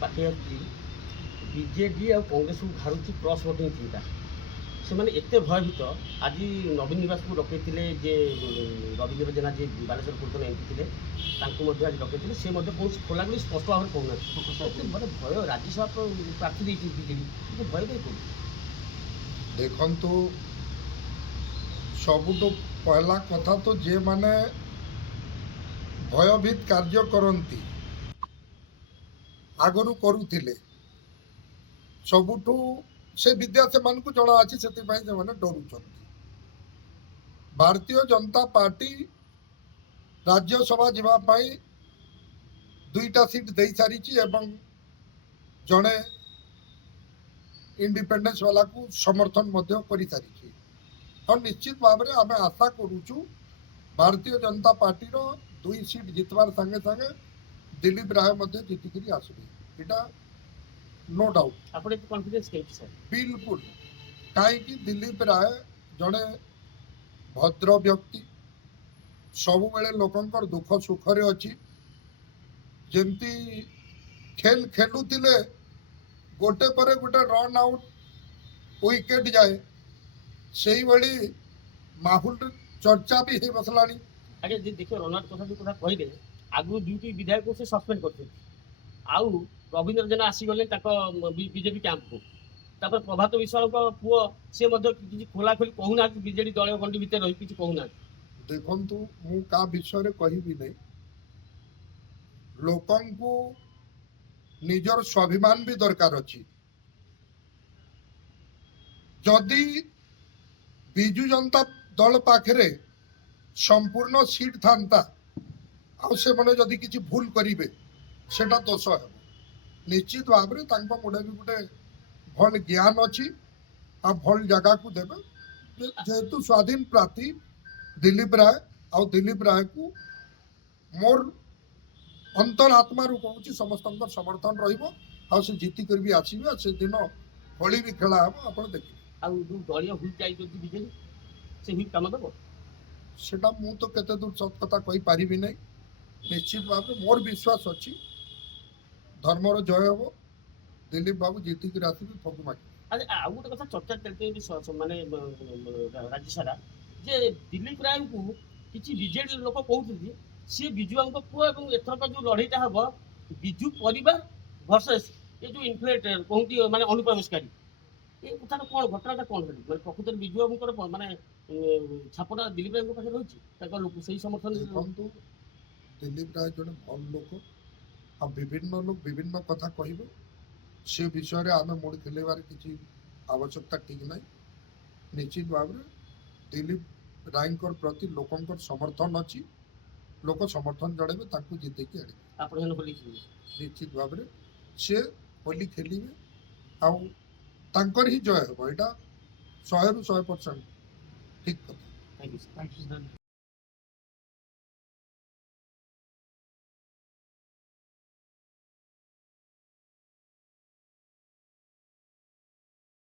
ପାଖେଇ ଆସୁଛି ବିଜେଡି ଆଉ କଂଗ୍ରେସକୁ ଘାରୁଛି କ୍ରସ୍ ଭୋଟିଂ ଚିନ୍ତା। ସେମାନେ ଏତେ ଭୟଭୀତ, ଆଜି ନବୀନ ନିବାସକୁ ଡକେଇଥିଲେ ଯେ ରବୀନ୍ଦ୍ର ଜେନା ଯେ ବାଲେଶ୍ୱର ପୂର୍ବତନ ଏମ୍ପି ଥିଲେ, ତାଙ୍କୁ ମଧ୍ୟ ଆଜି ଡକେଇଥିଲେ। ସେ ମଧ୍ୟ କୌଣସି ଖୋଲାଖୋଲି ସ୍ପଷ୍ଟ ଭାବରେ କହୁନାହାନ୍ତି। ଏତେ ମାନେ ଭୟ, ରାଜ୍ୟସଭା ପ୍ରାର୍ଥୀ ଦେଇଛି ବିଜେଡି, କିନ୍ତୁ ଭୟ କାହିଁ କରୁଛି? ଦେଖନ୍ତୁ, ସବୁଠୁ ପहला କଥା ତ ଯେ ମାନେ ଭୟଭୀତ କାର୍ଯ୍ୟ କରନ୍ତି ଆଗରୁ କରୁଥିଲେ, ସବୁଠୁ ସେ ବିଦ୍ୟା ସେମାନଙ୍କୁ ଜଣା ଅଛି, ସେଥିପାଇଁ ସେମାନେ ଡରୁଛନ୍ତି। ଭାରତୀୟ ଜନତା ପାର୍ଟି ରାଜ୍ୟସଭା ଯିବା ପାଇଁ 2ଟା ସିଟ୍ ଦେଇ ସାରିଛି ଏବଂ ଜଣେ ଇଣ୍ଡିପେଣ୍ଡେନ୍ସ ବାଲାକୁ ସମର୍ଥନ ମଧ୍ୟ କରିସାରିଛି। ଆଉ ନିଶ୍ଚିତ ଭାବରେ ଆମେ ଆଶା କରୁଛୁ ଭାରତୀୟ ଜନତା ପାର୍ଟିର 2 ସିଟ୍ ଜିତବାର ସାଙ୍ଗେ ସାଙ୍ଗେ ଦିଲ୍ଲୀପ ରାୟ ମଧ୍ୟ ଜିତିକିରି ଆସିବେ, ଏଇଟା नो डाउट। ଆପଣ ଏତେ କନଫିଡେନ୍ସ କେମିତି ସାର୍? बिल्कुल, कहीं दिलीप राय जड़े भद्र व्यक्ति, सबुबले लोकंकर दुख सुखरे अच्छी। जमती खेल खेलुले गोटे पर गोटे रन आउट विकेट जाए, से भली माहौल चर्चा भी हो बसला। आगे देखिए रन आउट कथा कहले आगु 2टी विधायक से सस्पेंड करते आउ रवींद्र जेना आसीगले बीजेपी कैंप को तापर प्रभात विश्वाल पुओ से खोलाखोली कहूना बीजेडी दल गंडी भितर रही किसी कहूना। देखु मु का विषय कहबी नहीं, लोकन को निजर स्वाभिमान भी दरकार अच्छी। जदि बिजु जनता दल पाखे संपूर्ण सीट था से मैंने जदि किसी भूल करेंगे सेटा दोष है। निश्चित भाव में मुड़े भी गोटे भल ज्ञान अच्छी आ भल जगह को देवे, जेहेतु स्वाधीन प्रार्थी दिलीप राय आ दिलीप राय को मोर अंतरात्मा रू कहूँ समस्त समर्थन रही से जीतिक भी आसवे। से दिन होली भी खेला हम आप देखिए। दलीय बीजेडी से कम देव सेटा मु तो केते दूर सत कथा कही पारिबी नहीं। निश्चित भाव में मोर विश्वास अच्छी धर्मर जय हम, दिलीप बाबू जीतिक आसवे फगुमा। आ गोटे कथा चर्चा चलती माने राज्य सारा जे दिलीप राय को किसी बीजेडी लोक कहते सी विजु बाबू पुओ और एथरक जो लड़ईटा हम विजु परिवार वर्सेस ये जो इन्फ्लेटर कहती माने अनुप्रवेशकारी, ये कथा कौन घटना कौन मैं प्रकृत में विजु बाबू माने छापटा दिलीप राय पाखे रही से समर्थन। देखो दिलीप राय जड़े भल लोक आ विभिन्न लोग विभिन्न कथा कहे, से विषय आम मुड़ खेलबार किसी आवश्यकता ठीक ना। निश्चित भाव में दिलीप राय प्रति लोकंर समर्थन अच्छी, लोक समर्थन जड़े जितेकी आने निश्चित भाव में सी होली खेलिए आर ही जय हम, यहाँ 100% ठीक कथा।